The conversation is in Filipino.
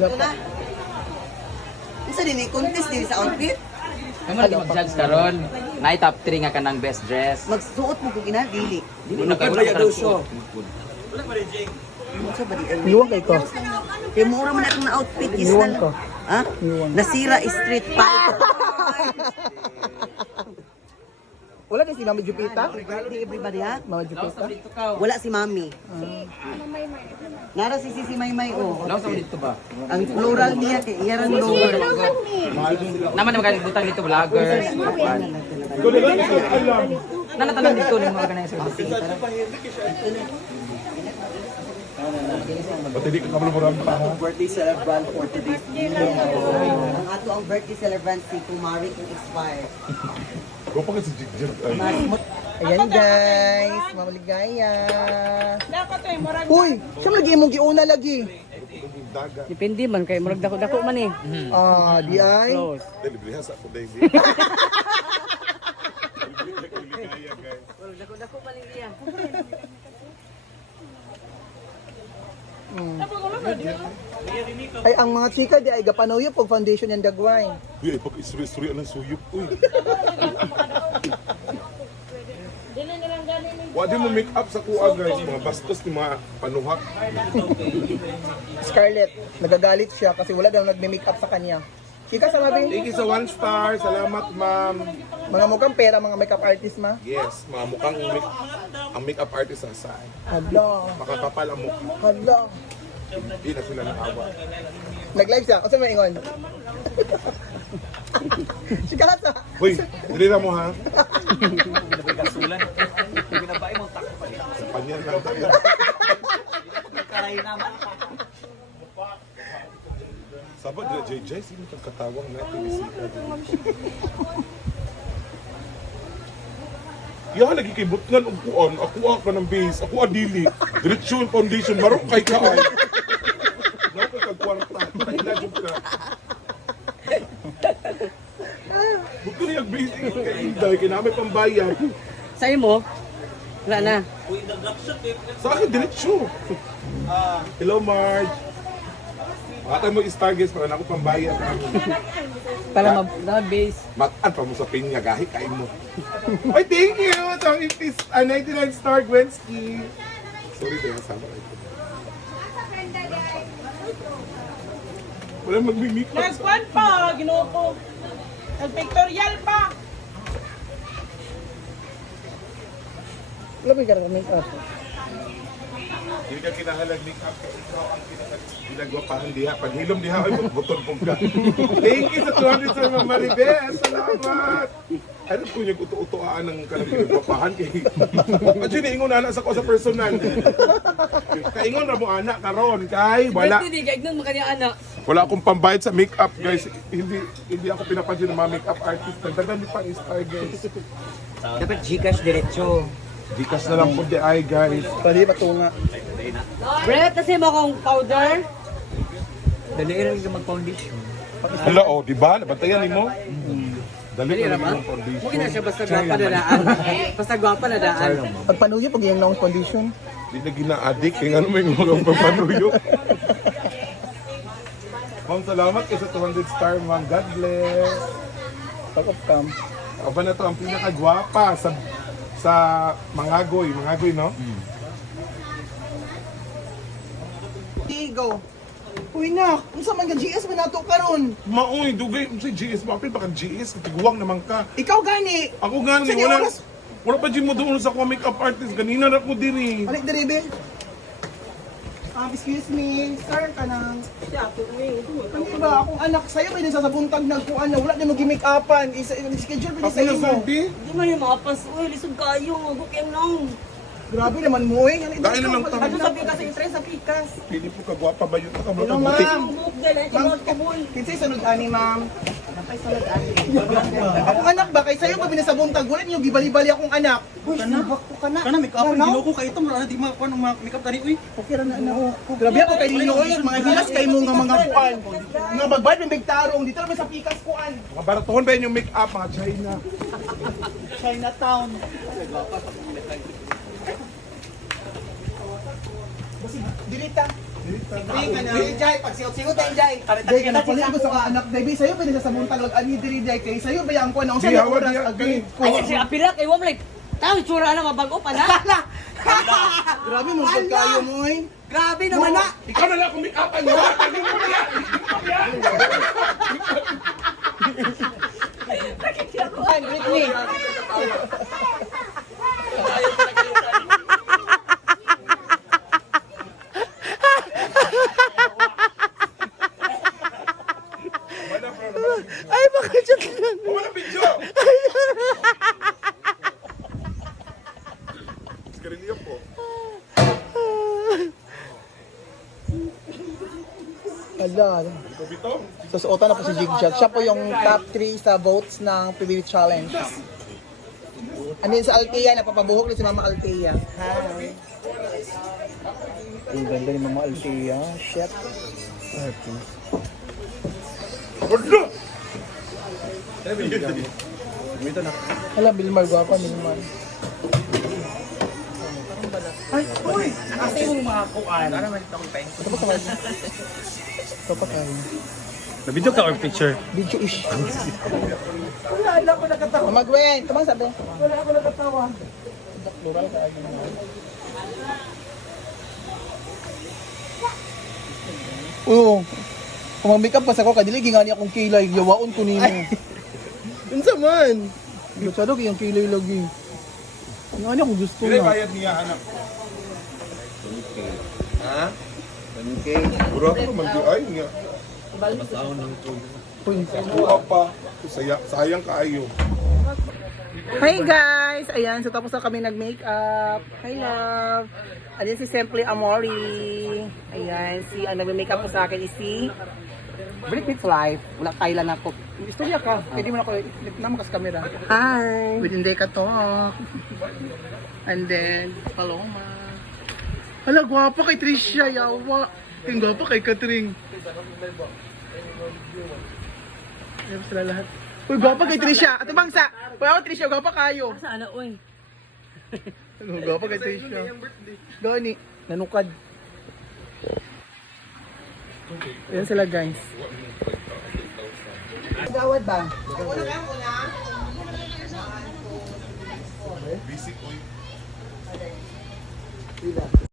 ito na. Isa din, contest din sa outfit. Kamu lagi mag-judge karon. Nay top 3 nga kanang best dress. Magsuot mo kung dili. Dili na kayo wala daw show. Ano sa ba di? Iwan kay ko. Kaya mura man akong na-outfit. Iwan ko. Ha? Nasira street fighter. Wala din si Mami Jupita? Birthday everybody ha? Mama Jupita? Wala si Mami. Nara si Sisi Maymay oh. Law sa dito ba? Ang plural niya kay Iyaran Lower. Naman naman butang dito vloggers. Nanatanan dito ng mga organizer. Birthday celebrant for today's day. Ang ato ang birthday celebrant si Kumari kung expire. Kung pa kasi jigjag ay. Ayan guys, mamaligaya. Uy, siya lagi imong giuna lagi. Daga. Depende man kay murag dako-dako man eh. Ah, di ay. Close. Delivery sa ako Daisy. Dako-dako man niya. Ay, ang mga chika di ay gapanoyo pag foundation yung dagway. Uy, ay pag isuri-isuri ang suyok. Uy. Wadi mo make up sa kuha guys. Mga bastos ni mga panuhak. Scarlett, nagagalit siya kasi wala daw nagme-make up sa kanya. Chika, salabi. Thank you sa 1 star. Salamat ma'am. Mga mukhang pera, mga makeup artist ma. Yes, mga mukhang ang make-up artist sa saan. Hala, Makakapal ang mukha. hala. Hindi na sila naawa. Nag-live siya. Kasi may ingon. Chika sa. Uy, dili na mo ha. Kasulan. Binabae mo tak. Sa panyan lang tayo. Karay naman. Sabat dila JJ, sino kang katawang natin bisita dito? Yan, lagi kay butngan og kuan. Ako pa ng base. Ako dili. Diretsyon foundation. Marok kay kaay. Naw kay kagkwarta. Inadjud ka. Bukto niya base. Dahil kinamay pambayad. Sa imo? Wala na. Sa akin, diretsyo. Hello, Marge. Makatay mo i-star guys para na ako pambayad. Para ma-base. Matan pa mo sa pinya, gahi kain mo. Ay, thank you! Ito, 99 star Gwenski. Sorry, tayo sama ito. Wala mag-mimic pa. Nag-squad pa, ginoo ko. Nag-pictorial pa. Wala ba yung make up? Hindi ka kinahalag make up. Ikaw ang pinagwapahan diha. Pag hilom diha, ay button pong ka. Thank you sa 200 sa Mama Maribel. Salamat! Ano po yung uto-utoaan ng kanang pinagwapahan kay... Actually, ingon na sa ko sa personal. Kaingon na mo anak karon kay wala. Hindi kay ignon mo kanya anak. Wala akong pambayad sa make-up, guys. Hindi ako pinapansin ng mga make-up artist. Nagdagan pa ni Star, guys. Dapat Gcash diretso. Gcash na lang po di ay, guys. Pwede patunga. Brett, kasi mo kong powder. Dali rin ka mag-foundation. Hala, oh, di ba? Nabantayan ni mo? Dali ka lang yung foundation. Mungkin na siya basta gwapa na daan. Basta gwapa na daan. Pag panuyo, pag yung long condition. Di na gina-addict. Kaya ano may mga papanuyo. Ma'am, salamat kayo sa 200 star, ma'am. God bless. Pag of cam. Aba na to ang pinakagwapa sa Mangagoy. Mangagoy, no? Go. Uy na, kung sa mga GS mo nato karon. Maoy, dugay mo si GS. Mapil baka GS. Katiguang naman ka. Ikaw gani. Ako nga, Sige, wala. oras. Wala pa dyan mo doon sa makeup artist. Ganina na ko din eh. Alik deribe. Excuse me, sir, kanang... Ano ba, akong anak sa'yo, pwede sa sabuntag nagkuhan na wala na mag-make upan. Schedule pwede Ako sa na imo. sabi. Hindi man yung mapas. Uy, lisod kayo. Bukyan lang. Grabe naman mo eh. Dahil na lang Ano sa pikas? Yung tres sa pikas. Pili po kagwapa ba yun? Taka mo Hello, kabuti. ma'am. Ang buhok dahil ay timot kabul. Kinsay sunod ani, ma'am? Akong anak ba? Kay sa'yo pa binasabuntag. Wala niyo gibali-bali akong anak. Uy, sinubak ko ka na. Kana make up Ano? gino ko kay ito wala di ma kuan make up tani uy. Okay ra na anak. Grabe ako kay ninyo oy. Mga hilas kay mo nga mga kuan. Nga bagbad ng big tarong. Dito naman sa pikas kuan. Mga baratuhon ba yun yung make up, mga China? Chinatown. Basi dilita. Jai, pag sigot-sigot tayo, Jay. Jay, ka na pala ko sa anak, Debbie, sa'yo ba sa buntag ani diri Jay kay sa'yo ba yang ko na Di, sa hawa oras diya, agad ko. Ay, si Apilak, ay wam like. Tao, itsura na mabago pa na. Grabe mo pagkayo mo eh. Grabe naman na. Ikaw na lang kumikapan mo. Sabi mo na yan. Britney. Ay, baka dyan lang. Wala video. Skarilyo po. Ala. Bito. Susuotan na po si Jigjag. Siya po yung top 3 sa votes ng PBB Challenge. And then sa Althea, napapabuhok rin si Mama Althea. Hi. Ang ganda ni Mama Althea. Shit. Gordo. Hala, Bilmar. Guwapa, Bilmar. Ay, uy! Kasi yung mga kuan. Ito pa sa mga. Ito pa kayo. Na-video ka or picture? Video-ish. Wala ko nakatawa. Mama Gwen, ito bang sabi? Wala ako nakatawa. Plural ka agad. Oo. Kung mag-makeup pa sa ko, kadili gingani akong kilay. Yawaon ko nimo. Unsa man? Lutsado kayang kilay lagi. Ngani akong gusto Pila na. bayad niya anak? Ha? 10K. Buro ko man di ay nga. Buha pa. Sayang kaayo. Hi guys! Ayan, so tapos na kami nag-makeup. Hi love! Ayan si Simply Amori. Ayan, si ang nag-makeup po sa akin is si Britney's Life. Wala Thailand ako. Istorya ka. Pwede mo na ako naman sa camera. Hi! With Inday ka talk. And then, Paloma. Hala, gwapa kay Trisha. Yawa. Ting gwapa kay Katring. Ayan sila lahat. Uy, gwapa kay Trisha. Ate Bangsa. Uy, ako Trisha, gwapa kayo. Sana, uy. Gwapa kay Trisha. Gani, nanukad. Ayan sila guys. Gawad ba? Basic oy.